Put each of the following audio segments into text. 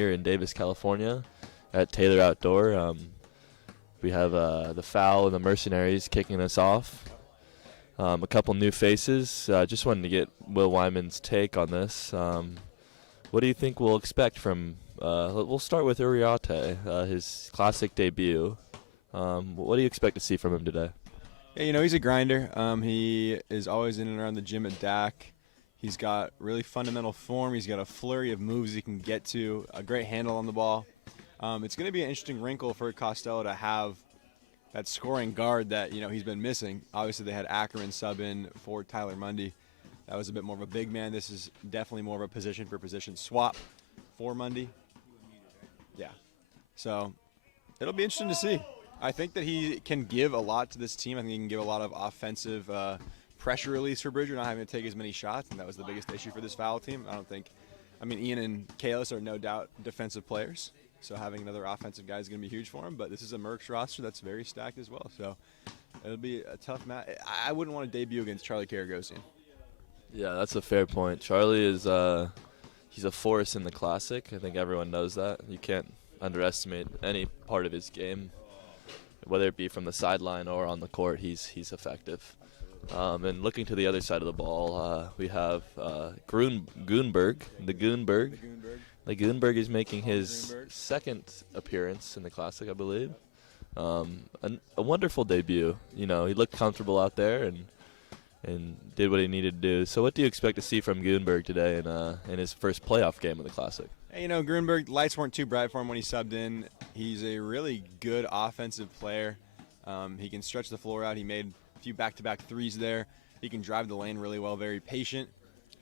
here in Davis, California at Taylor Outdoor. We have the FOWL and the Mercenaries kicking us off. A couple new faces. Just wanted to get Will Wyman's take on this. What do you think we'll expect from, we'll start with Uriarte, his classic debut. What do you expect to see from him today? Yeah, he's a grinder. He is always in and around the gym at DAC. He's got really fundamental form. He's got a flurry of moves he can get to, a great handle on the ball. It's going to be an interesting wrinkle for Costello to have that scoring guard that he's been missing. Obviously, they had Ackerman sub in for Tyler Mundy. That was a bit more of a big man. This is definitely more of a position-for-position swap for Mundy. Yeah. So it'll be interesting to see. I think that he can give a lot to this team. I think he can give a lot of offensive pressure release for Bridger, not having to take as many shots, and that was the biggest issue for this FOWL team. Ian and Kalis are no doubt defensive players, so having another offensive guy is going to be huge for him, but this is a MERCS roster that's very stacked as well, so it'll be a tough match. I wouldn't want to debut against Charlie Karagosian. Yeah, that's a fair point. Charlie is he's a force in the Classic. I think everyone knows that. You can't underestimate any part of his game, whether it be from the sideline or on the court. He's effective. And looking to the other side of the ball, we have Goonberg. The Goonberg is making his second appearance in the Classic, I believe. A wonderful debut. He looked comfortable out there and did what he needed to do. So what do you expect to see from Goonberg today in his first playoff game of the Classic? Hey, Goonberg, lights weren't too bright for him when he subbed in. He's a really good offensive player. He can stretch the floor out. He made a few back-to-back threes there. He can drive the lane really well, very patient.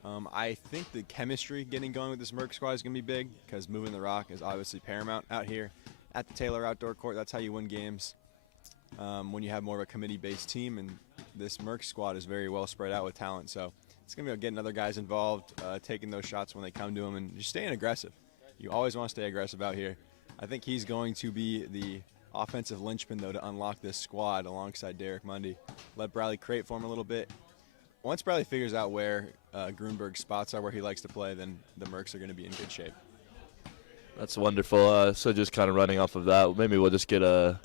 I think the chemistry getting going with this MERCS squad is going to be big because moving the rock is obviously paramount out here at the Taylor Outdoor Court. That's how you win games when you have more of a committee-based team, and this MERCS squad is very well spread out with talent. So it's going to be about getting other guys involved, taking those shots when they come to him, and just staying aggressive. You always want to stay aggressive out here. I think he's going to be the offensive linchpin, though, to unlock this squad alongside Derek Mundy. Let Bradley create for him a little bit. Once Bradley figures out where Goonberg's spots are, where he likes to play, then the MERCS are going to be in good shape. That's wonderful. So just kind of running off of that, maybe we'll just get a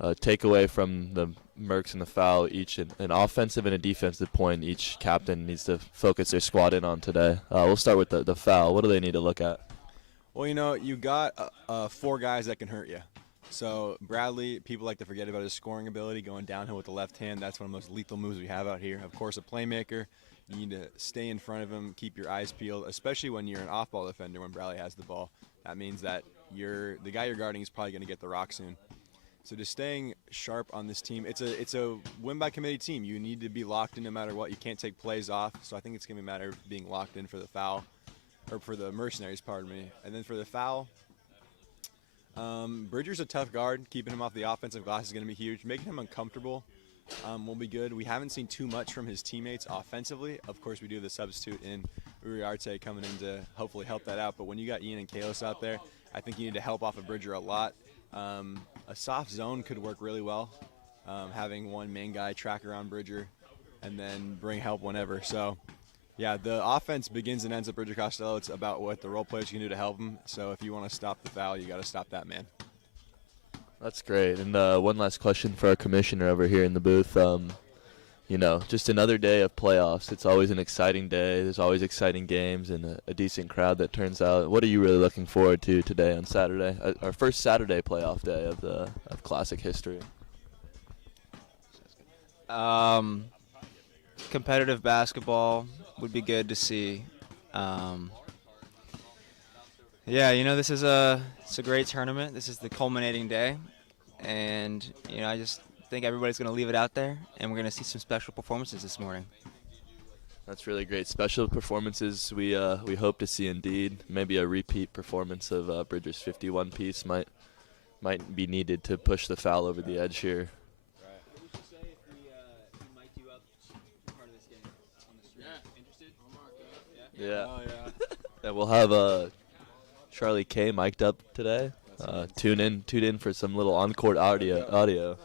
takeaway from the MERCS and the FOWL, each an offensive and a defensive point each captain needs to focus their squad in on today. We'll start with the FOWL. What do they need to look at? Well, you got 4 guys that can hurt you. So Bradley, people like to forget about his scoring ability, going downhill with the left hand. That's one of the most lethal moves we have out here. Of course, a playmaker. You need to stay in front of him, keep your eyes peeled, especially when you're an off-ball defender when Bradley has the ball. That means that the guy you're guarding is probably going to get the rock soon. So just staying sharp on this team. It's a win-by-committee team. You need to be locked in no matter what. You can't take plays off. So I think it's going to be a matter of being locked in for the FOWL, or for the Mercenaries, pardon me. And then for the FOWL, Bridger's a tough guard. Keeping him off the offensive glass is going to be huge. Making him uncomfortable will be good. We haven't seen too much from his teammates offensively. Of course, we do have the substitute in Uriarte coming in to hopefully help that out. But when you got Ian and Kalis out there, I think you need to help off of Bridger a lot. A soft zone could work really well, having one main guy track around Bridger and then bring help whenever. So, yeah, the offense begins and ends at Bridger Costello. It's about what the role players can do to help him. So if you want to stop the FOWL, you got to stop that man. That's great. And one last question for our commissioner over here in the booth. Just another day of playoffs. It's always an exciting day. There's always exciting games and a decent crowd that turns out. What are you really looking forward to today on Saturday? Our first Saturday playoff day of Classic history. Competitive basketball would be good to see. This is it's a great tournament. This is the culminating day, and I just think everybody's going to leave it out there, and we're going to see some special performances this morning. That's really great. Special performances we hope to see indeed. Maybe a repeat performance of Bridger's 51 piece might be needed to push the FOWL over the edge here. Yeah. Oh, yeah. And we'll have Charlie K mic'd up today. Tune in for some little on-court audio.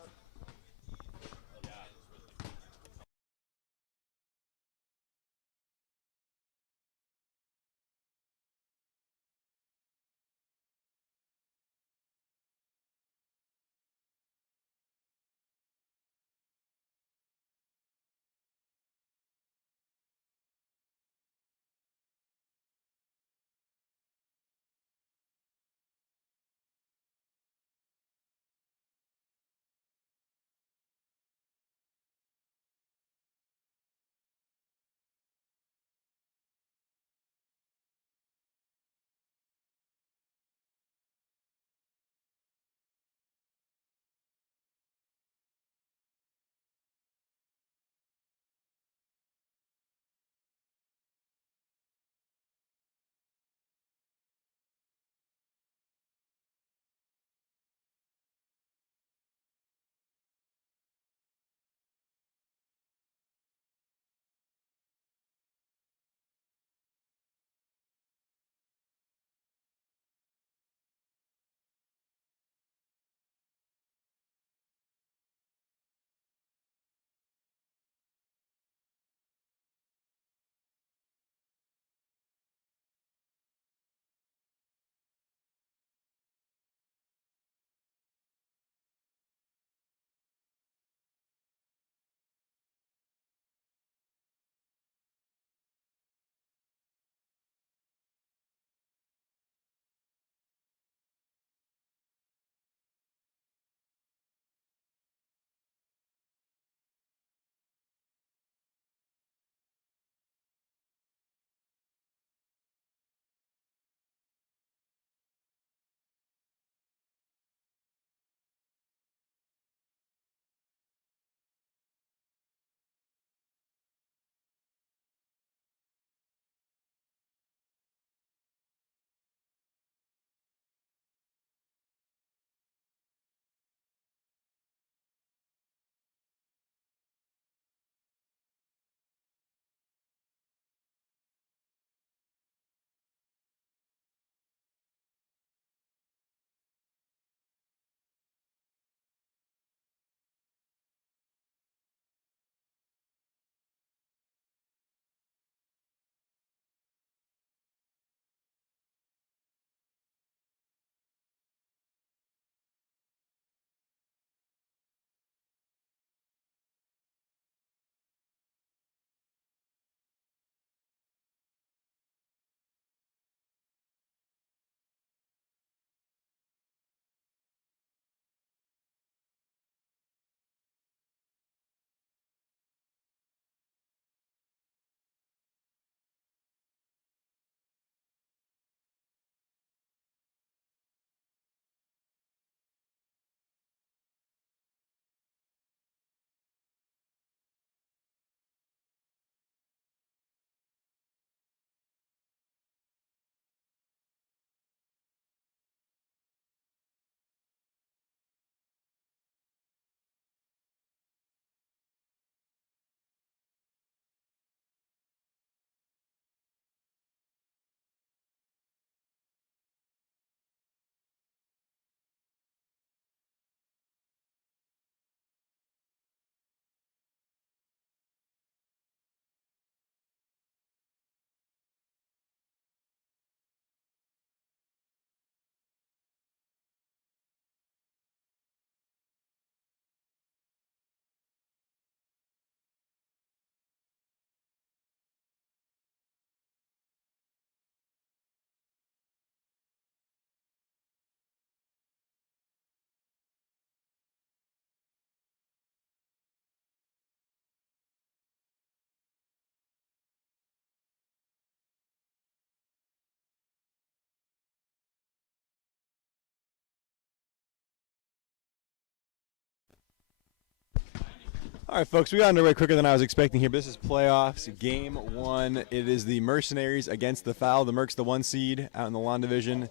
All right, folks, we got underway quicker than I was expecting here. But this is playoffs, game 1. It is the Mercenaries against the FOWL. The Mercs, the 1 seed out in the lawn division,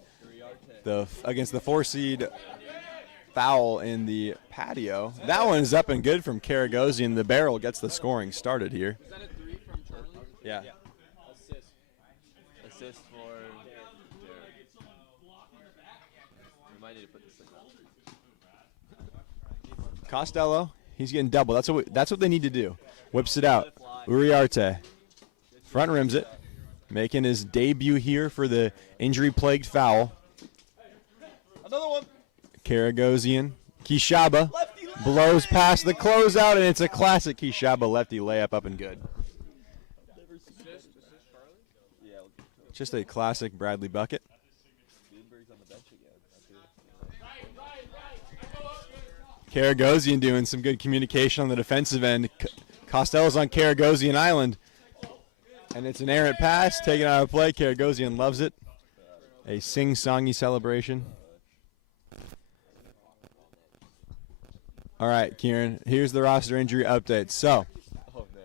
against the 4 seed FOWL in the patio. That one is up and good from Karagosian. The barrel gets the scoring started here. Is that a 3 from Charlie? Yeah. Assist for Derek. We might need to put this thing up. Costello, he's getting double. That's what they need to do. Whips it out. Uriarte front rims it, making his debut here for the injury-plagued FOWL. Another one. Karagosian. Kishaba blows past the closeout, and it's a classic Kishaba lefty layup up and good. Just a classic Bradley bucket. Karagosian doing some good communication on the defensive end. Costello's on Karagosian Island. And it's an errant pass, taken out of play. Karagosian loves it. A sing-songy celebration. All right, Kieran, here's the roster injury update. So,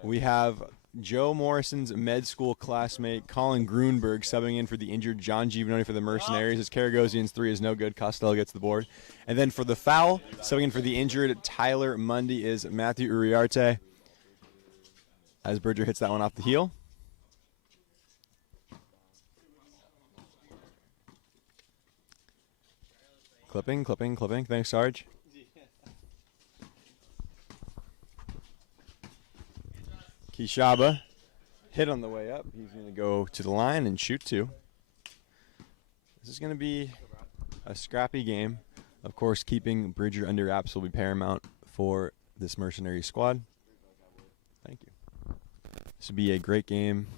we have Joe Morrison's med school classmate, Colin Grunberg, subbing in for the injured John Giovanoni for the Mercenaries. As Karagosian's 3 is no good. Costello gets the board. And then for the FOWL, subbing in for the injured Tyler Mundy is Matthew Uriarte. As Bridger hits that one off the heel. Clipping, clipping, clipping. Thanks, Sarge. Kishaba hit on the way up. He's going to go to the line and shoot 2. This is going to be a scrappy game. Of course, keeping Bridger under wraps will be paramount for this Mercenary squad. Thank you. This would be a great game.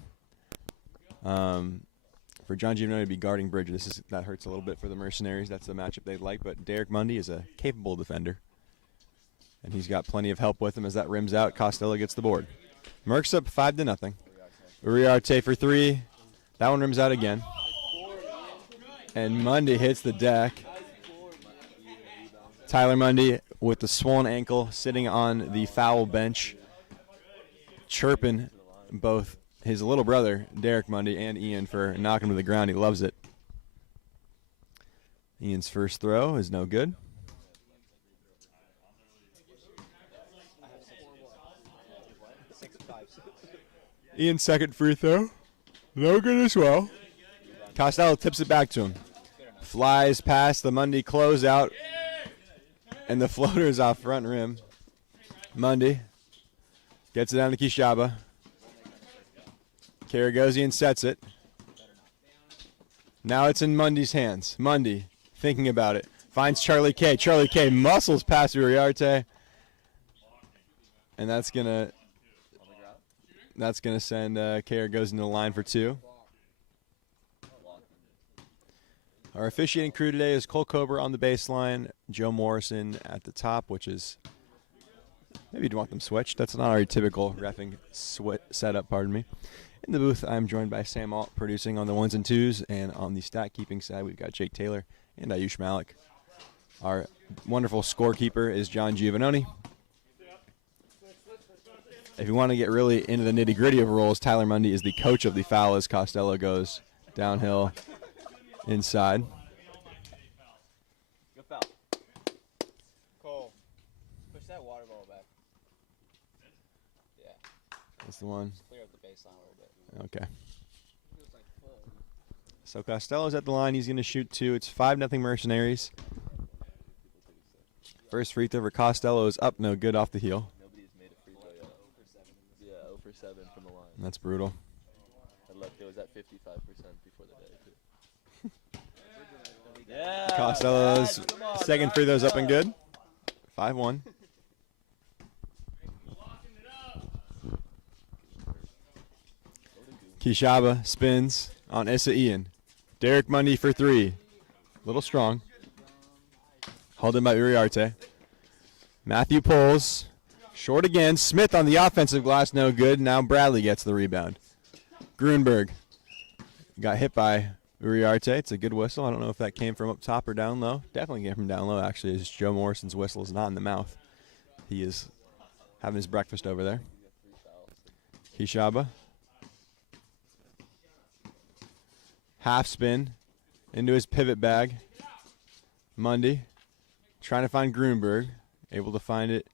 For John Giovanni to be guarding Bridger, that hurts a little bit for the Mercenaries. That's the matchup they'd like, but Derek Mundy is a capable defender. And he's got plenty of help with him as that rims out. Costello gets the board. Mercs up 5-0. Uriarte for 3. That one rims out again. And Mundy hits the deck. Tyler Mundy with the swollen ankle sitting on the FOWL bench, chirping both his little brother, Derek Mundy, and Ian for knocking him to the ground. He loves it. Ian's first throw is no good. Ian's second free throw, no good as well. Costello tips it back to him. Flies past the Mundy closeout, and the floater is off front rim. Mundy gets it down to Kishaba. Karagosian sets it. Now it's in Mundy's hands. Mundy thinking about it. Finds Charlie K. Charlie K muscles past Uriarte. And that's gonna send Karagosian to the line for 2. Our officiating crew today is Cole Cobra on the baseline, Joe Morrison at the top, which is, maybe you'd want them switched. That's not our typical reffing setup, pardon me. In the booth, I'm joined by Sam Alt producing on the 1s and 2s, and on the stat keeping side, we've got Jake Taylor and Ayush Malik. Our wonderful scorekeeper is John Giovanoni. If you want to get really into the nitty-gritty of roles, Tyler Mundy is the coach of the FOWL as Costello goes downhill inside. Good foul. Cole, push that water ball back. Yeah. That's the one. Just clear up the baseline a little bit. Okay. So Costello's at the line. He's going to shoot 2. It's 5-0 Mercenaries. First free throw for Costello is up, no good, off the heel. Nobody's made a free throw yet. Yeah, 0 for 7 from the line. That's brutal. I looked, it was at 55% before the day, too. Yeah. Costello's second free throw's up and good. 5-1. Kishaba spins on Issa Ian. Derek Mundy for 3. Little strong. Held in by Uriarte. Matthew pulls. Short again. Smith on the offensive glass, no good. Now Bradley gets the rebound. Grunberg got hit by Uriarte. It's a good whistle. I don't know if that came from up top or down low. Definitely came from down low, actually, as Joe Morrison's whistle is not in the mouth. He is having his breakfast over there. Kishaba. Half spin into his pivot bag. Mundy trying to find Grunberg. Able to find it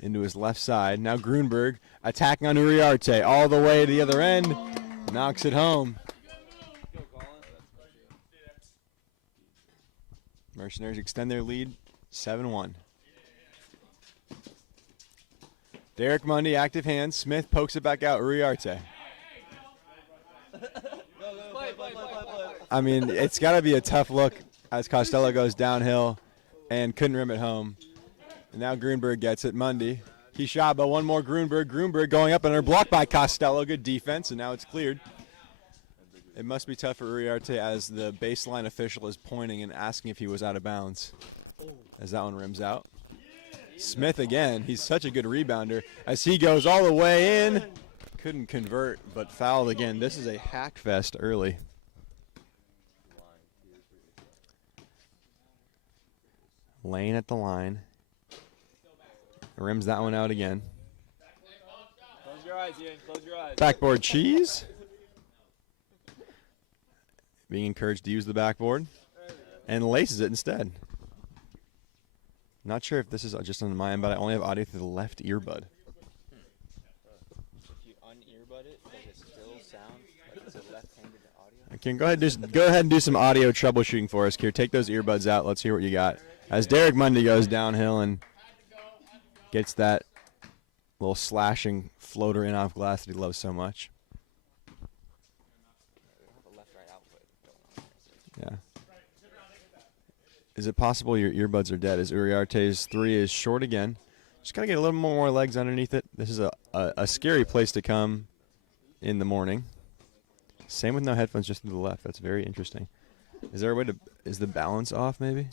into his left side. Now Grunberg attacking on Uriarte all the way to the other end. Knocks it home. Mercenaries extend their lead 7-1. Derek Mundy, active hands. Smith pokes it back out. Uriarte. I mean, it's got to be a tough look as Costello goes downhill and couldn't rim it home. And now Grunberg gets it. Mundy. Kishaba, one more Grunberg. Grunberg going up under blocked by Costello. Good defense, and now it's cleared. It must be tough for Uriarte as the baseline official is pointing and asking if he was out of bounds. As that one rims out. Smith again. He's such a good rebounder as he goes all the way in. Couldn't convert, but fouled again. This is a hack fest early. Lane at the line. Rims that one out again. Close your eyes, Ian. Close your eyes. Backboard cheese. Being encouraged to use the backboard. And laces it instead. Not sure if this is just on my end, but I only have audio through the left earbud. If you un-earbud it, does it still sound like it's a left-handed audio? Okay, go ahead and do some audio troubleshooting for us, Kier. Take those earbuds out. Let's hear what you got. As Derek Mundy goes downhill and gets that little slashing floater in off glass that he loves so much. Yeah. Is it possible your earbuds are dead? As Uriarte's three is short again. Just got to get a little more legs underneath it. This is a scary place to come in the morning. Same with no headphones, just to the left. That's very interesting. Is there a way to, is the balance off maybe?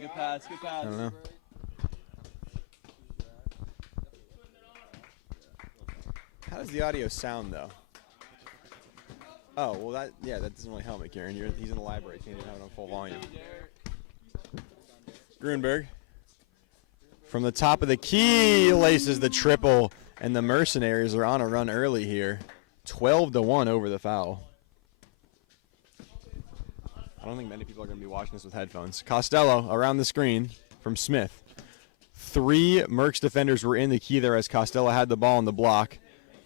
Good pass, good pass. I don't know. How does the audio sound though? Oh, well that doesn't really help me, Kieran. He's in the library, can't even have it on full volume. Grunberg. From the top of the key, laces the triple, and the Mercenaries are on a run early here. 12-1 over the foul. I don't think many people are going to be watching this with headphones. Costello around the screen from Smith. 3 MERCS defenders were in the key there as Costello had the ball on the block.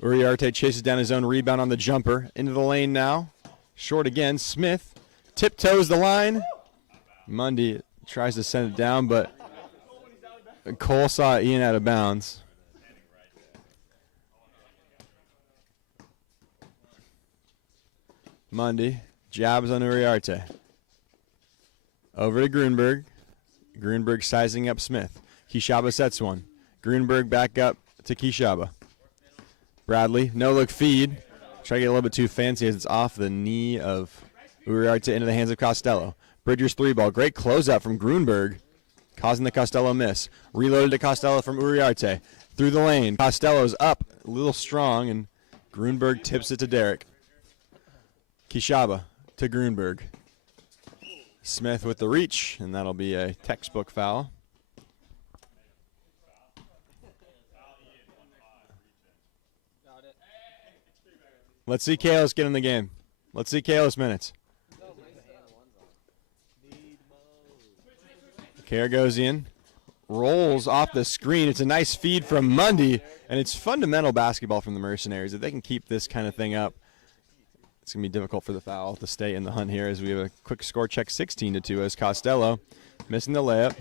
Uriarte chases down his own rebound on the jumper. Into the lane now. Short again. Smith tiptoes the line. Mundy tries to send it down, but Cole saw Ian out of bounds. Mundy jabs on Uriarte. Over to Grunberg. Grunberg sizing up Smith. Kishaba sets one. Grunberg back up to Kishaba. Bradley, no-look feed. Try to get a little bit too fancy as it's off the knee of Uriarte into the hands of Costello. Bridger's 3-ball. Great closeout from Grunberg, causing the Costello miss. Reloaded to Costello from Uriarte. Through the lane. Costello's up, a little strong, and Grunberg tips it to Derek. Kishaba to Grunberg. Smith with the reach, and that'll be a textbook foul. Let's see Kalis get in the game. Let's see Kalis minutes. Karagosian rolls off the screen. It's a nice feed from Mundy, and it's fundamental basketball from the Mercenaries. If they can keep this kind of thing up, it's going to be difficult for the foul to stay in the hunt here as we have a quick score check 16-2 as Costello missing the layup.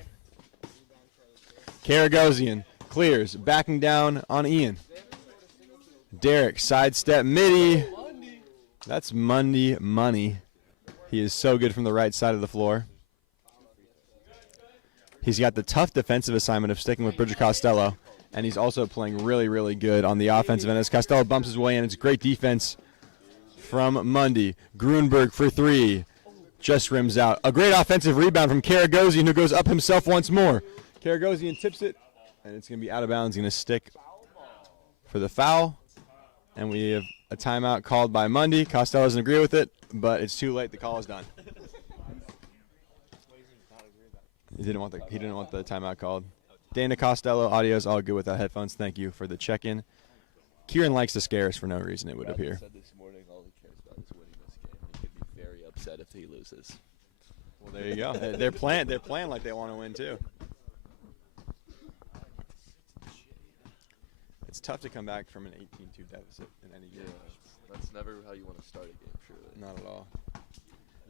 Karagosian clears, backing down on Ian. Derek, sidestep midi. That's Mundy money. He is so good from the right side of the floor. He's got the tough defensive assignment of sticking with Bridger Costello, and he's also playing really, really good on the offensive end as Costello bumps his way in. It's great defense from Mundy. Grunberg for 3. Just rims out. A great offensive rebound from Karagosian, who goes up himself once more. Karagosian tips it, and it's going to be out of bounds. Going to stick for the foul. And we have a timeout called by Mundy. Costello doesn't agree with it, but it's too late. The call is done. He didn't want the timeout called. Dana Costello, audio is all good without headphones. Thank you for the check-in. Kieran likes to scare us for no reason, it would appear. Said this morning all he cares about is winning this game. He could be very upset if he loses. Well, there you go. They're playing like they want to win too. It's tough to come back from an 18-2 deficit in any game. That's never how you want to start a game, surely. Not at all.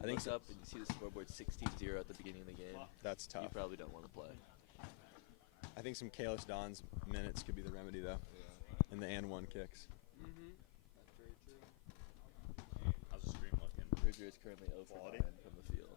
I think up and you see the scoreboard 16-0 at the beginning of the game. That's tough. You probably don't want to play. I think some Kalis Don's minutes could be the remedy, though, and the and one kicks. That's very true. How's the stream looking? Bridger is currently 0 for 9 from the field.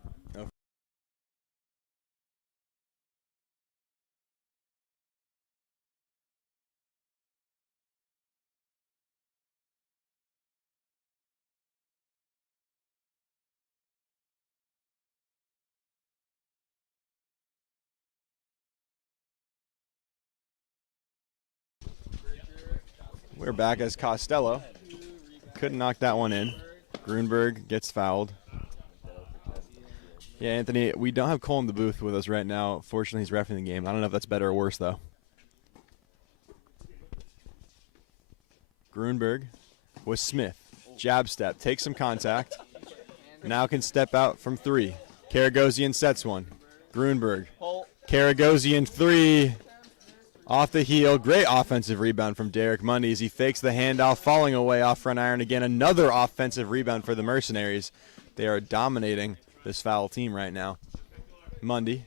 We're back as Costello. Couldn't knock that one in. Grunberg gets fouled. Yeah, Anthony, we don't have Cole in the booth with us right now. Fortunately, he's reffing the game. I don't know if that's better or worse, though. Grunberg with Smith. Jab step. Takes some contact. Now can step out from 3. Karagosian sets one. Grunberg. Karagosian 3. Off the heel. Great offensive rebound from Derek Mundy as he fakes the handoff, falling away off front iron again. Another offensive rebound for the Mercenaries. They are dominating this foul team right now. Mundy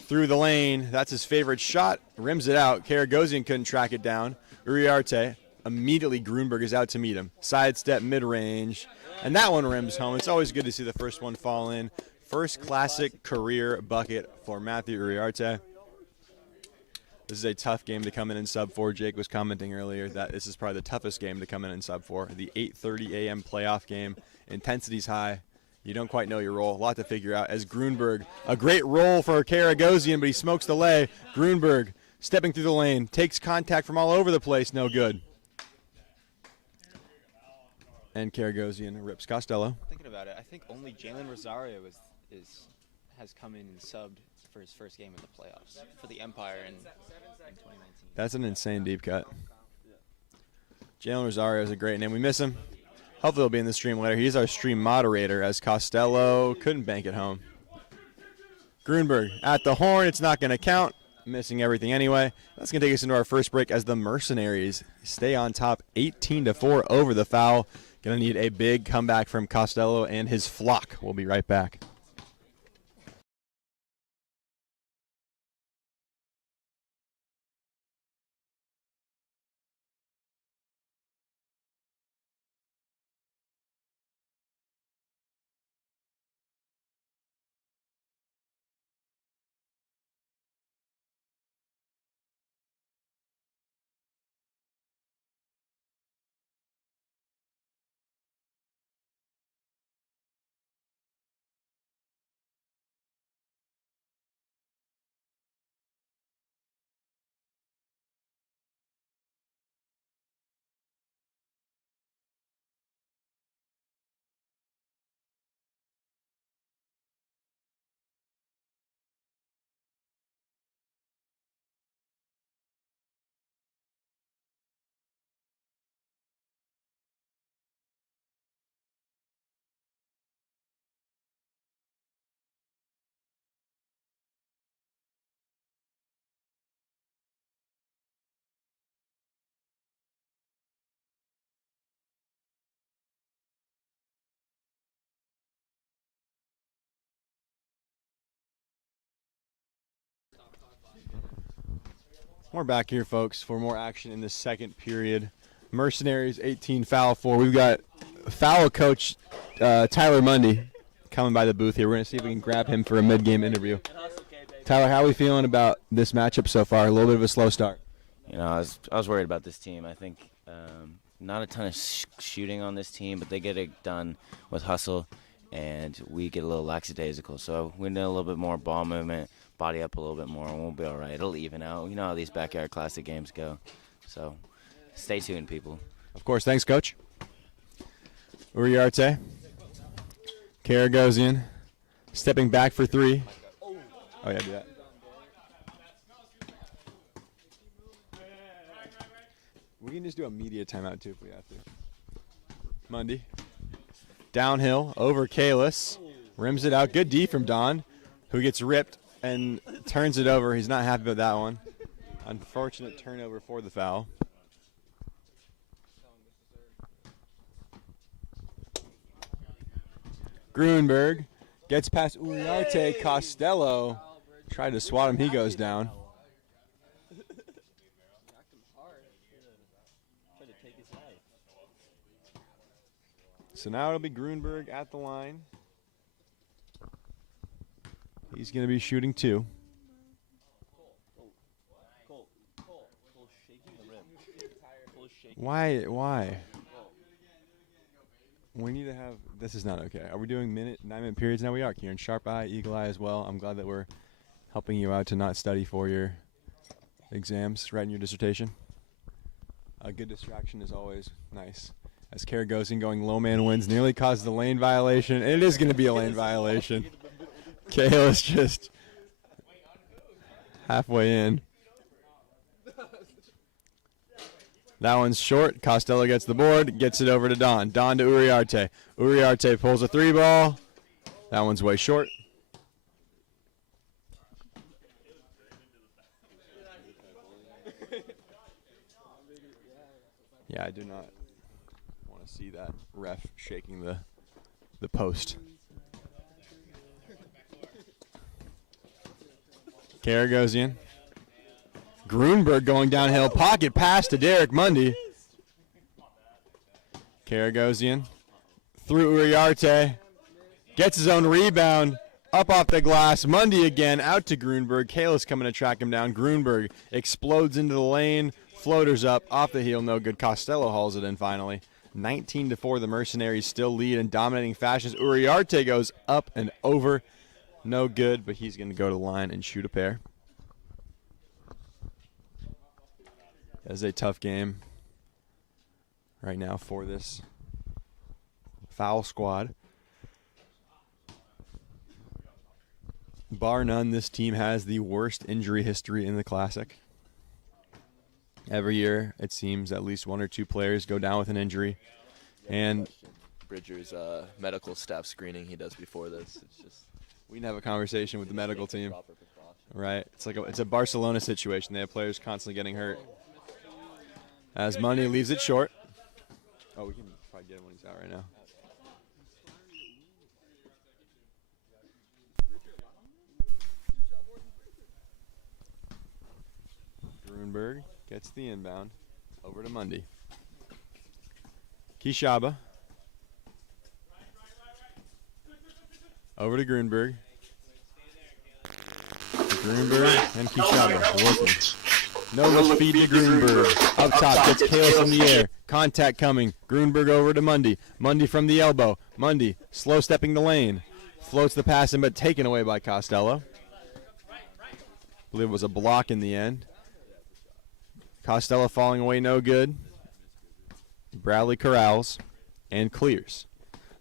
through the lane. That's his favorite shot. Rims it out. Karagosian couldn't track it down. Uriarte. Immediately Grunberg is out to meet him. Sidestep mid-range. And that one rims home. It's always good to see the first one fall in. First classic career bucket for Matthew Uriarte. This is a tough game to come in and sub for. Jake was commenting earlier that this is probably the toughest game to come in and sub for. The 8:30 a.m. playoff game. Intensity's high. You don't quite know your role. A lot to figure out as Grunberg. A great roll for Karagosian, but he smokes the lay. Grunberg stepping through the lane. Takes contact from all over the place. No good. And Karagosian rips Costello. Thinking about it, I think only Jalen Rosario has come in and subbed for his first game in the playoffs for the Empire in 2019. That's an insane deep cut. Jalen Rosario is a great name. We miss him. Hopefully he'll be in the stream later. He's our stream moderator as Costello couldn't bank it home. Grunberg at the horn. It's not going to count. Missing everything anyway. That's going to take us into our first break as the Mercenaries stay on top 18-4 over the foul. Going to need a big comeback from Costello and his flock. We'll be right back. We're back here, folks, for more action in the second period. Mercenaries 18, foul 4. We've got foul coach Tyler Mundy coming by the booth here. We're going to see if we can grab him for a mid-game interview. Tyler, how are we feeling about this matchup so far? A little bit of a slow start. You know, I was worried about this team. I think not a ton of shooting on this team, but they get it done with hustle, and we get a little lackadaisical. So we need a little bit more ball movement, body up a little bit more, and we'll be all right. It'll even out. You know how these backyard classic games go. So stay tuned, people. Of course. Thanks, Coach. Uriarte. Karagosian stepping back for 3. Oh, yeah, do that. We can just do a media timeout, too, if we have to. Mundy. Downhill over Kalis. Rims it out. Good D from Don, who gets ripped and turns it over. He's not happy about that one. Unfortunate turnover for the foul. Grunberg gets past Uriarte. Costello tried to swat him. He goes down. So now it'll be Grunberg at the line. He's going to be shooting 2. Why? We need to have, this is not okay. Are we doing 9-minute periods now? We are, Kieran. Sharp eye, eagle eye as well. I'm glad that we're helping you out to not study for your exams, writing your dissertation. A good distraction is always nice. As Karagosian going low man wins, nearly causes a lane violation. And it is going to be a lane violation. Kalis just halfway in. That one's short. Costello gets the board, gets it over to Don. Don to Uriarte. Uriarte pulls a 3 ball. That one's way short. Yeah, I do not want to see that ref shaking the post. Karagosian. Grunberg going downhill. Pocket pass to Derek Mundy. Karagosian through Uriarte. Gets his own rebound. Up off the glass. Mundy again out to Grunberg. Kalis coming to track him down. Grunberg explodes into the lane. Floaters up. Off the heel. No good. Costello hauls it in finally. 19-4. The Mercenaries still lead in dominating fashions. Uriarte goes up and over. No good, but he's going to go to the line and shoot a pair. That's a tough game right now for this foul squad. Bar none, this team has the worst injury history in the Classic. Every year, it seems at least 1 or 2 players go down with an injury. And Bridger's medical staff screening he does before this. It's just we can have a conversation with the medical team. Right. It's a Barcelona situation. They have players constantly getting hurt. As Mundy leaves it short. Oh, we can probably get him when he's out right now. Grunberg gets the inbound over to Mundy. Kishaba. Over to Grunberg. Grunberg and Kishaba working. No feed to Grunberg. Up top, gets Kalis in the air. Contact coming. Grunberg over to Mundy. Mundy from the elbow. Mundy slow stepping the lane. Floats the pass in, but taken away by Costello. I believe it was a block in the end. Costello falling away, no good. Bradley corrals and clears.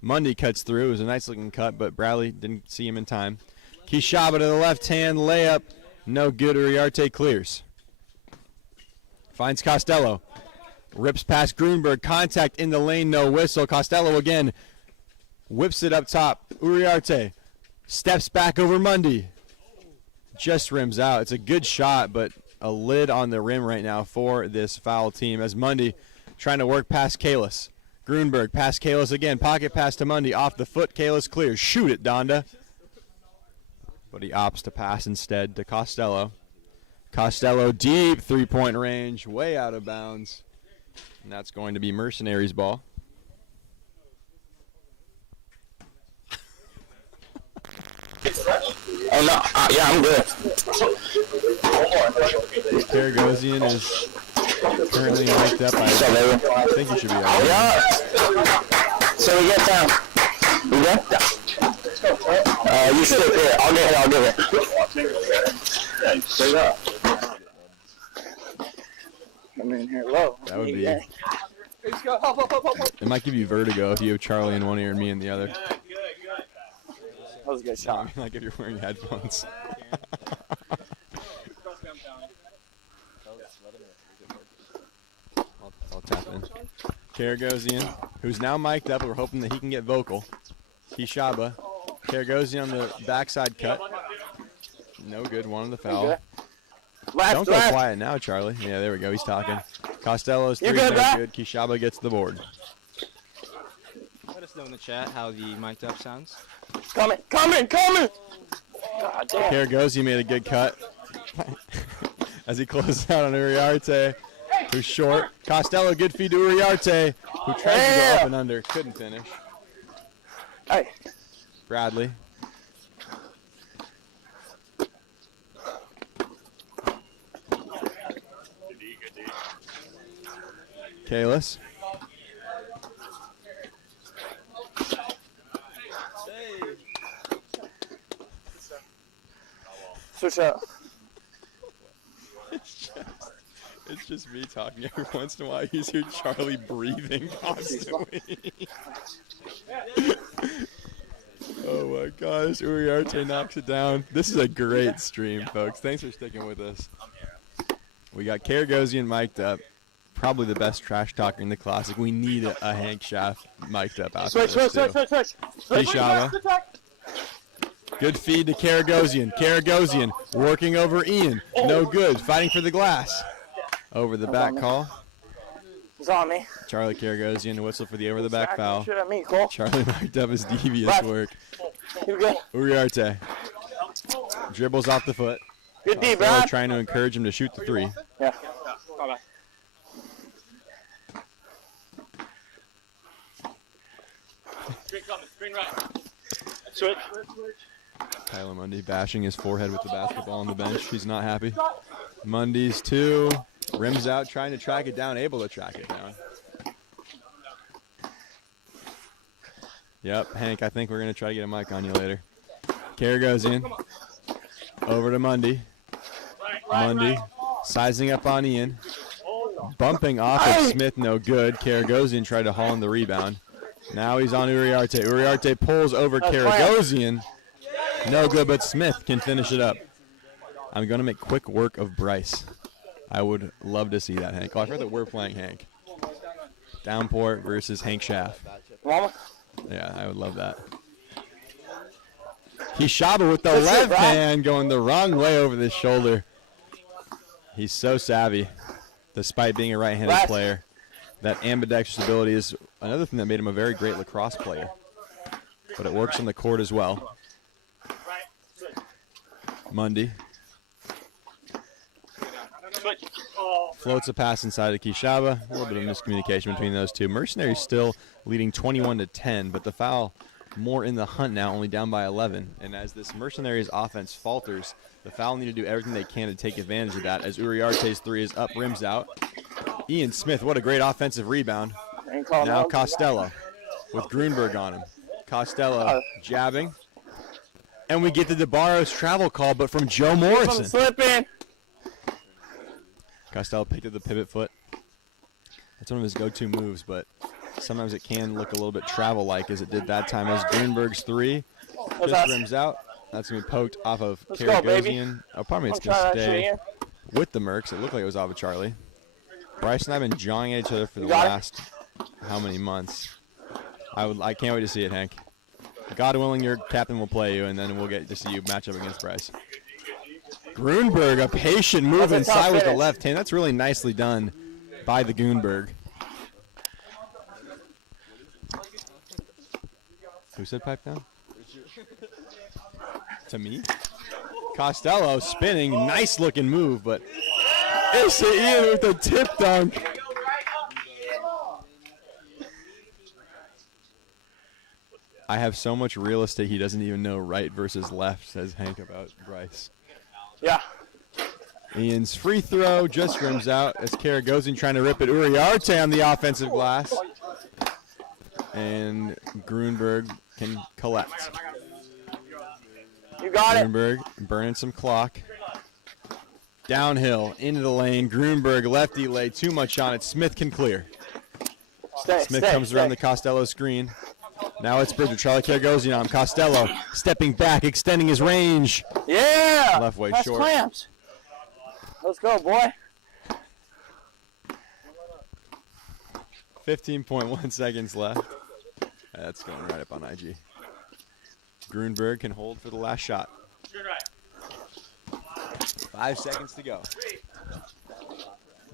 Mundy cuts through. It was a nice looking cut, but Bradley didn't see him in time. Kishaba to the left hand layup. No good. Uriarte clears. Finds Costello. Rips past Grunberg. Contact in the lane. No whistle. Costello again. Whips it up top. Uriarte steps back over Mundy. Just rims out. It's a good shot, but a lid on the rim right now for this foul team as Mundy trying to work past Kalis. Grunberg past Kalis again. Pocket pass to Mundy. Off the foot. Kalis clears. Shoot it, Donda. But he opts to pass instead to Costello. Costello deep 3-point range. Way out of bounds. And that's going to be Mercenaries ball. Oh, no. Yeah, I'm good. Karagosian is currently mic'd up. I think he should be out. Yeah. So we get time. We good? You sit there. I'll get it. Straight up. I'm in here low. That would be. It might give you vertigo if you have Charlie in one ear and me in the other. That was a good shot. Like if you're wearing headphones. I'll tap in. Karagosian, who's now mic'd up. We're hoping that he can get vocal. Kishaba. Karagosian on the backside cut. No good. One on the foul. Don't go quiet now, Charlie. Yeah, there we go. He's talking. Costello's three. No good. Kishaba gets the board. Let us know in the chat how the mic'd up sounds. Coming. God damn. Karagosian made a good cut as he closes out on Uriarte, who's short. Costello, good feed to Uriarte, who tried to go up and under. Couldn't finish. Hey. Bradley. Kalis. Switch up. It's just me talking every once in a while. You hear Charlie breathing constantly. Oh my gosh, Uriarte knocks it down. This is a great stream, folks. Thanks for sticking with us. We got Karagosian mic'd up. Probably the best trash talker in the classic. We need a Hank Schaff mic'd up out there. Switch. Kishaba. Good feed to Karagosian. Karagosian working over Ian. No good. Fighting for the glass. Over the back call. It's on me. Charlie Karagosian whistle for the over the back foul. Shit at me, Cole. Charlie marked up his devious work. You good? Uriarte dribbles off the foot. Good D, Brad. Trying to encourage him to shoot the three. Yeah. Screen right. Switch. Tyler Mundy bashing his forehead with the basketball on the bench. He's not happy. Mundy's two. Rims out, trying to track it down. Able to track it down. Yep, Hank, I think we're going to try to get a mic on you later. Karagosian. Over to Mundy. Mundy sizing up on Ian. Bumping off of Smith, no good. Karagosian tried to haul in the rebound. Now he's on Uriarte. Uriarte pulls over Karagosian. No good, but Smith can finish it up. I'm going to make quick work of Bryce. I would love to see that, Hank. Oh, I forgot that we're playing Hank. Downport versus Hank Schaff. Yeah, I would love that. Kishaba with the left hand going the wrong way over the shoulder. He's so savvy, despite being a right-handed player. That ambidextrous ability is another thing that made him a very great lacrosse player. But it works on the court as well. Mundy. Floats a pass inside of Kishaba. A little bit of miscommunication between those two. Mercenaries still leading 21-10, but the foul more in the hunt now, only down by 11. And as this Mercenaries offense falters, the foul need to do everything they can to take advantage of that, as Uriarte's three is up, rims out. Ian Smith, what a great offensive rebound. Now Costello with Grunberg on him. Costello jabbing. And we get the DeBarros travel call, but from Joe Morrison. Slipping. Costello picked up the pivot foot. That's one of his go-to moves, but sometimes it can look a little bit travel-like as it did that time, as Grunberg's three just rims out. That's going to be poked off of Karagosian. Oh, pardon me, it's going to stay with the Mercs. It looked like it was off of Charlie. Bryce and I have been jawing at each other for the last how many months. I can't wait to see it, Hank. God willing, your captain will play you, and then we'll get to see you match up against Bryce. Grunberg, a patient move inside with the left hand. That's really nicely done by the Grunberg. Who said pipe down? To me? Costello spinning, nice looking move, but it's Ian with the tip dunk. I have so much real estate he doesn't even know right versus left, says Hank about Bryce. Yeah. Ian's free throw just rims out as Karagosian trying to rip it. Uriarte on the offensive glass. And Grunberg can collect. You got Grunberg burning some clock. Downhill, into the lane. Grunberg, lefty lay, too much on it. Smith can clear. Smith comes around the Costello screen. Now it's Bridger. Charlie Caragosian on Costello. Stepping back, extending his range. Yeah! Left way That's short. clamps. Let's go, boy. 15.1 seconds left. That's going right up on IG. Grunberg can hold for the last shot. 5 seconds to go.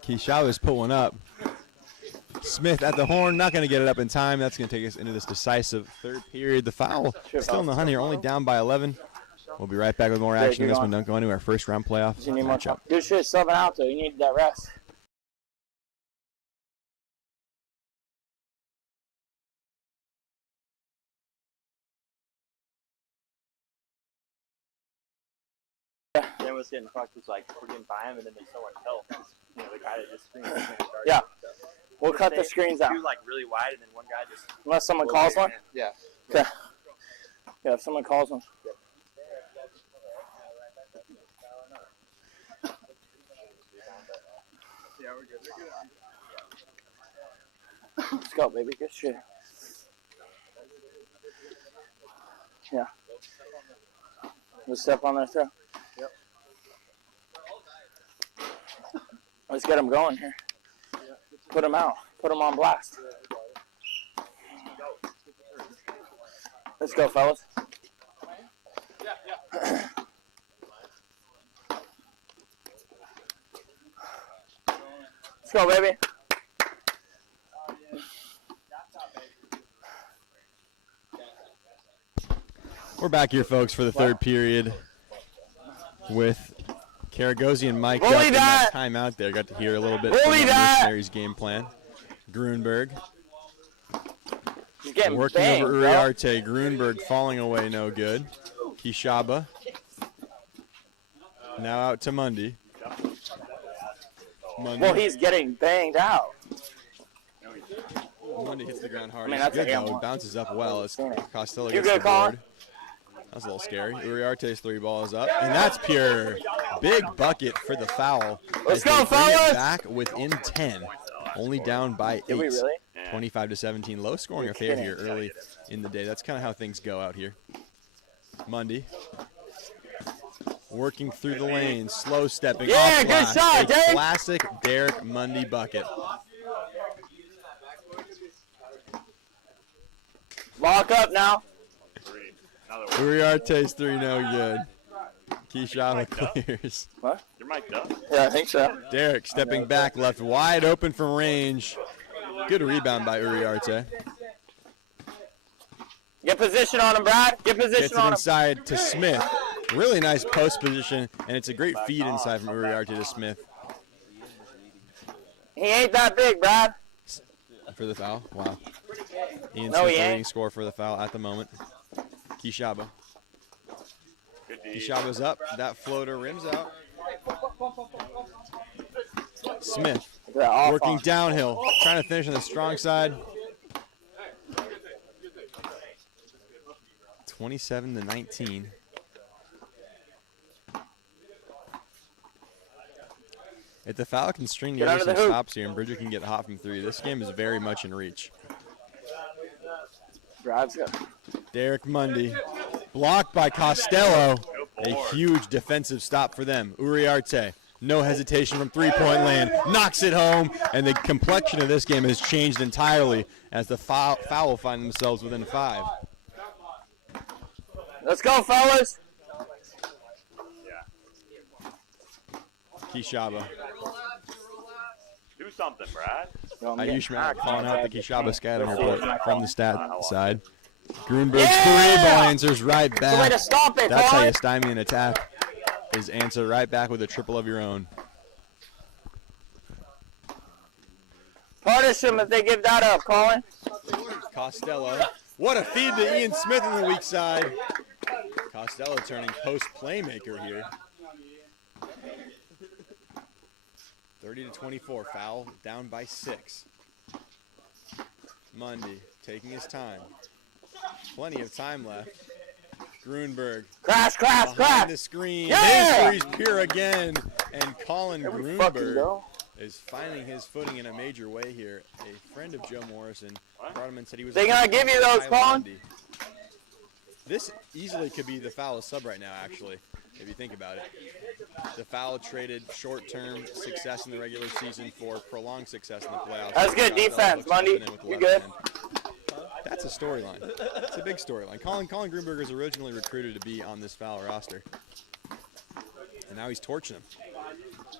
Keyshawa's put one up. Smith at the horn, not going to get it up in time. That's going to take us into this decisive third period. The foul still in the hunt here, only down by 11. We'll be right back with more action in this one. Don't go anywhere. First round playoff You need more matchup. Good shit, subbing out though. You need that rest. Then what's getting fucked is like we're getting by him and then there's so much help. You know, the guy that just screams. Yeah. We'll cut the screens out. Two like really wide and then one guy just. Unless someone calls one? Yeah. Okay. Yeah, if someone calls one. Yeah, we're good. Let's go, baby. Good shit. Yeah. Let's step on that throw. Yep. Let's get him going here. Put him out. Put him on blast. Let's go, fellas. Let's go, baby. We're back here, folks, for the third period with Caragosian and Mike Bully up in that that! timeout there. Got to hear a little bit Bully from the that! Mercenaries game plan. Grunberg He's getting working banged, over bro. Uriarte. Grunberg falling away, no good. Kishaba now out to Mundy. Mundy. Well, he's getting banged out. Mundy hits the ground hard. I mean, He's that's good a though. game. He bounces up well as Costello You gets good, the Colin? board. That was a little scary. Uriarte's three ball is up, and that's pure. Big bucket for the foul. Let's as they go, bring it fellas! back within 10. Only down by 8. Did we really? 25-17. Low scoring affair here early in the day. That's kind of how things go out here. Mundy working through the lane, slow stepping. Yeah, off good glass. shot, A Derek. classic Derek Mundy bucket. Lock up now. Uriarte's three, no good. Keyshawa clears. What? You're mic'd up. Yeah, I think so. Derek stepping back, left wide open from range. Good rebound by Uriarte. Get position on him, Brad. Get Gets position it on him. inside to Smith. Really nice post position, and it's a great feed inside from Uriarte to Smith He ain't that big, Brad. for the foul. Wow. Ian No, Smith he the ain't. leading scorer for the foul at the moment. Kishaba. Good D. Kishaba's up. That floater rims out. Smith Look at that off working on. downhill, trying to finish on the strong side. 27-19. If the foul can string Get together under the some hoop. stops here and Bridger can get hot from three, this game is very much in reach. Brad's good. Derek Mundy blocked by Costello. A huge defensive stop for them. Uriarte, no hesitation from three-point land, knocks it home, and the complexion of this game has changed entirely as the foul find themselves within 5. Let's go, fellas. Kishaba. Do something, Brad. Yo, I'm getting Ayush Mack hacked. calling out the Kishaba scattering report from the stat side. Grunberg's Yeah! three ball answers right It's the way to back. stop it, That's how boy. you stymie an attack, is answer right back with a triple of your own. Punish them if they give that up, Colin. Costello. What a feed to Ian Smith in the weak side. Costello turning post playmaker here. 30-24, foul down by 6. Mundy taking his time. Plenty of time left. Grunberg Crash, crash, behind crash. the screen. Yeah! His three's pure again. And Colin There we fucking Grunberg go. is finding his footing in a major way here. A friend of Joe Morrison brought him and said he was. They gonna give you those, Colin? This easily could be the FOWL sub right now, actually, if you think about it. The FOWL traded short-term success in the regular season for prolonged success in the playoffs. That's good defense, Mundy. You good? That's a storyline. It's a big storyline. Colin Grunberg was originally recruited to be on this FOWL roster, and now he's torching him.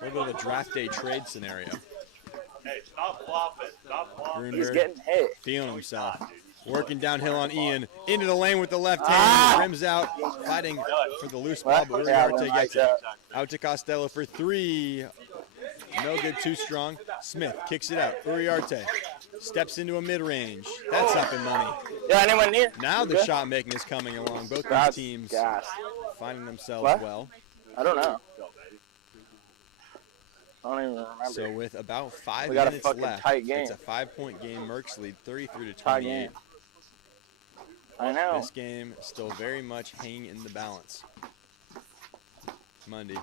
A little bit of a draft day trade scenario. Hey, stop flopping. Stop flopping. He's Grunberg getting hit. feeling himself. Working downhill on Ian. Into the lane with the left hand. Rims out. Fighting for the loose ball, but Uriarte gets it. Out to Costello for 3. No good, too strong. Smith kicks it out. Uriarte steps into a mid-range. That's up and money. Yeah, anyone near? Now the shot making is coming along. Both these teams finding themselves well. I don't know. I don't even remember. So with about 5 We got a minutes fucking left, tight game. it's a 5-point game. MERCS lead 33 to Tie 28. game. I know. This game still very much hanging in the balance. Mundy.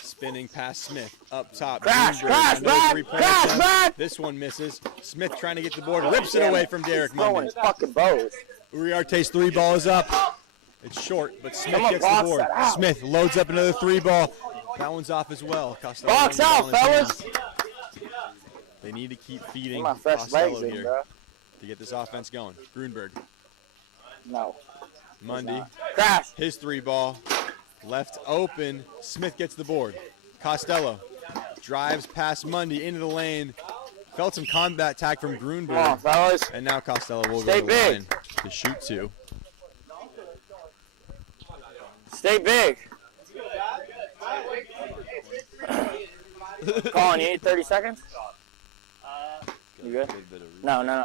Spinning past Smith. Up top. Crash, Greenberg, crash, another man! three-pointer Crash, attempt. man! This one misses. Smith trying to get the board. Rips it away from Derek Throwing Mundy. his fucking bows. Uriarte's 3-ball is up. It's short, but Smith Come on, gets the box board. that out. Smith loads up another 3-ball. That one's off as well. Costello Box on out, his fellas. hands. They need to keep feeding My fresh legs Costello in, here bro. to get this offense going. Grunberg. No. Mundy. Crash. His 3-ball. Left open. Smith gets the board. Costello drives past Mundy into the lane. Felt some combat tag from Come on, Grunberg. fellas. And now Costello will Stay go to the big. line to shoot 2. Stay big. Colin, you need 30 seconds? You good? No, no, no.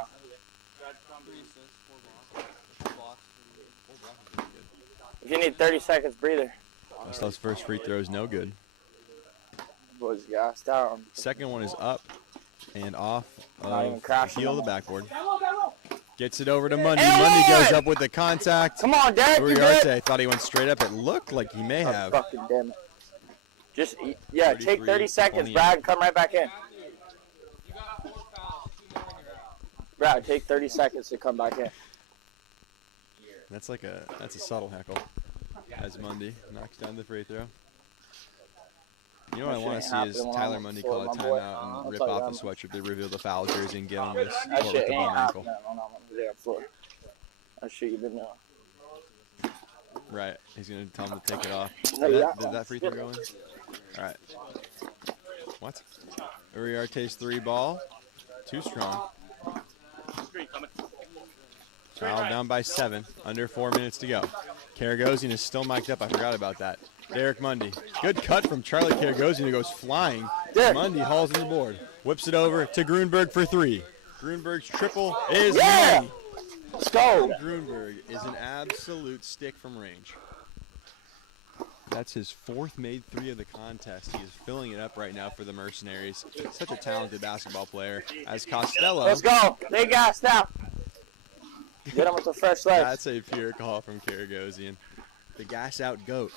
If you need 30 seconds, breather. Costello's first free throw is no good. Boys gassed out. Second one is up and off Not even of the crashing heel of them. the backboard. Gets it over to Mundy. And Mundy goes one! up with the contact. Come on, Derek, you good? Uriarte thought he went straight up. It looked like he may Oh, have. fucking damn it. Just, yeah, take 30 33, seconds, 28. Brad, and come right back in. Brad, take 30 seconds to come back in. That's a subtle heckle. As Mundy knocks down the free throw. You know what I want to see is Tyler Mundy call a timeout and rip off the sweatshirt. They reveal the foul jersey and get on this That court with shit the ain't bum ankle. happening on the damn floor. That shit you been doing. Right. He's going to tell him to take it off. No, Did yeah. that free throw go in? All right. What? Uriarte's 3-ball. Too strong. Foul down by 7. Under 4 minutes to go. Karagosian is still mic'd up. I forgot about that. Derek Mundy. Good cut from Charlie Karagosian, who goes flying. Mundy hauls in the board. Whips it over to Grunberg for 3. Grunberg's triple is money. Let's go. Grunberg is an absolute stick from range. That's his 4th made 3 of the contest. He is filling it up right now for the Mercenaries. Such a talented basketball player. As Costello. Let's go. They gassed out. Get him with the fresh legs. That's a pure call from Karagosian. The gas out goat.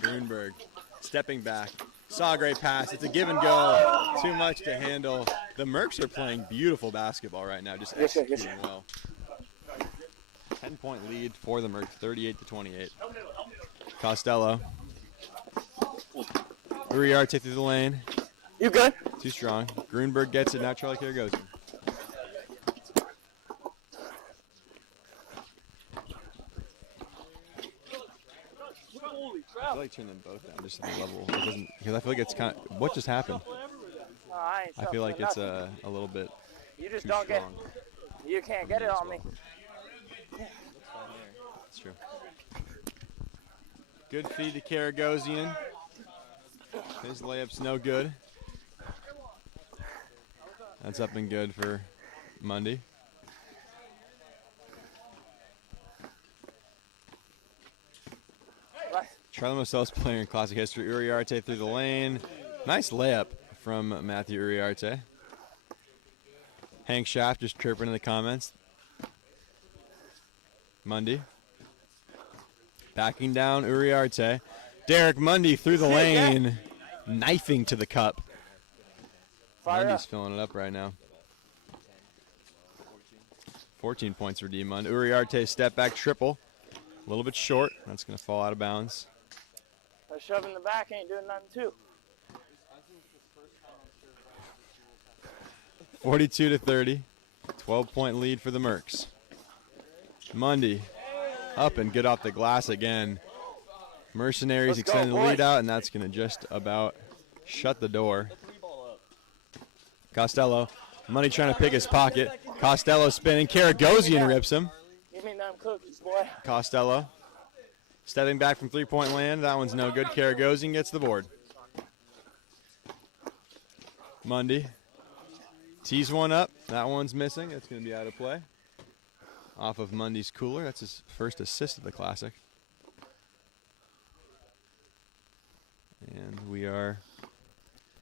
Grunberg stepping back. Saw a great pass. It's a give and go. Too much to handle. The MERCS are playing beautiful basketball right now, just Yes, sir, yes, executing well. 10-point lead for the MERCS, 38 to 28. Costello. Uriarte through the lane. You good? Too strong. Grunberg gets it. Now Charlie Karagosian. I feel like turn them both down just at the level. It doesn't, because I feel like it's kind of, what just happened? No, I ain't I feel like it's nothing. a little bit You just too don't strong. you can't get it on me. That's true. Good feed to Karagosian. His layup's no good. That's up and good for Mundy. Charlie Mosel's player in classic history. Uriarte through the lane. Nice layup from Matthew Uriarte. Hank Schaff just chirping in the comments. Mundy. Backing down Uriarte. Derek Mundy through the lane, knifing to the cup. Mundy's filling it up right now. 14 points for D Mund. Uriarte step back triple. A little bit short. That's going to fall out of bounds. But shoving the back ain't doing nothing too. 42-30. 12-point lead for the Mercs. Mundy up and good off the glass again. Mercenaries extend the lead out, and that's going to just about shut the door. Costello, Mundy trying to pick his pocket. Costello spinning. Karagosian rips him. Give me them cookies, boy. Costello stepping back from three-point land. That one's no good. Karagosian gets the board. Mundy tees one up. That one's missing. That's going to be out of play. Off of Mundy's cooler. That's his first assist of the Classic. And we are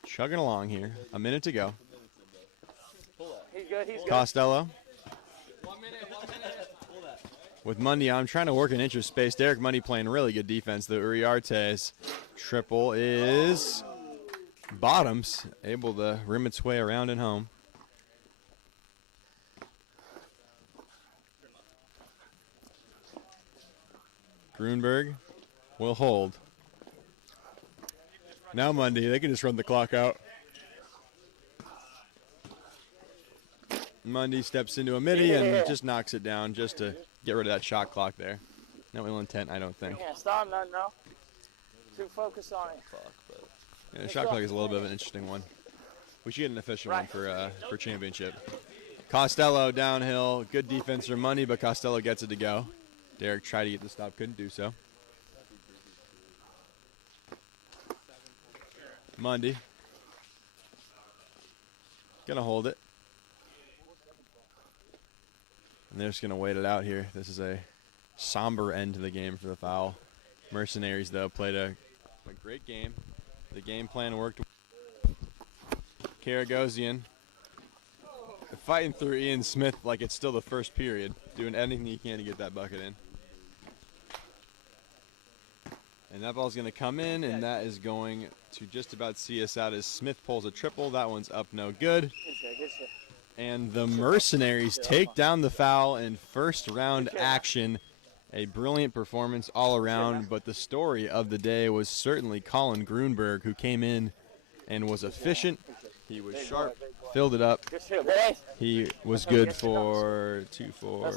chugging along here. A minute to go. He's good, he's good. Costello. With Mundy, I'm trying to work an inch of space. Derek Mundy playing really good defense. The Uriarte's triple is bottoms, able to rim its way around and home. Grunberg will hold. Now Mundy, they can just run the clock out. Mundy steps into a midi and just knocks it down just to get rid of that shot clock there. No ill intent, I don't think. Can't stop nothing, no. Too focused on it. Yeah, the shot clock is a little bit of an interesting one. We should get an official one for championship. Costello downhill, good defense for Mundy, but Costello gets it to go. Derek tried to get the stop, couldn't do so. Mundy gonna hold it. And they're just gonna wait it out here. This is a somber end to the game for the FOWL. Mercenaries, though, played a great game. The game plan worked. Karagosian fighting through Ian Smith like it's still the first period, doing anything he can to get that bucket in. And that ball's going to come in, and that is going to just about see us out as Smith pulls a triple. That one's up no good. And the Mercenaries take down the FOWL in first round action. A brilliant performance all around, but the story of the day was certainly Colin Grunberg, who came in and was efficient. He was sharp, filled it up. He was good for 2, 4,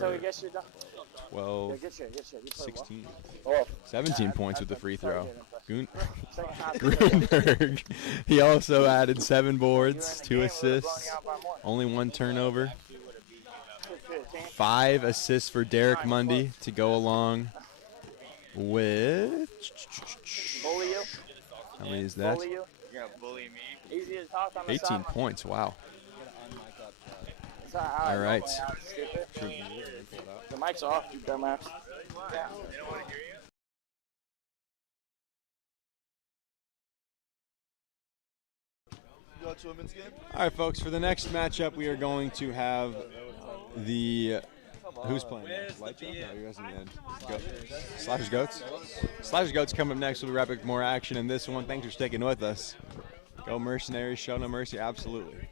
12, 16, 17 points with the free throw. Grunberg, he also added 7 boards, 2 assists, only 1 turnover. 5 assists for Derek Mundy to go along with. How many is that? 18 points. Wow. All right. The mic's off, you dumbass. All right, folks. For the next matchup, we are going to have the who's playing? Light Show? No, you guys in the end. Slashers Goats. Slashers Goats coming up next. We'll be wrapping up more action in this one. Thanks for sticking with us. Go Mercenaries. Show no mercy. Absolutely.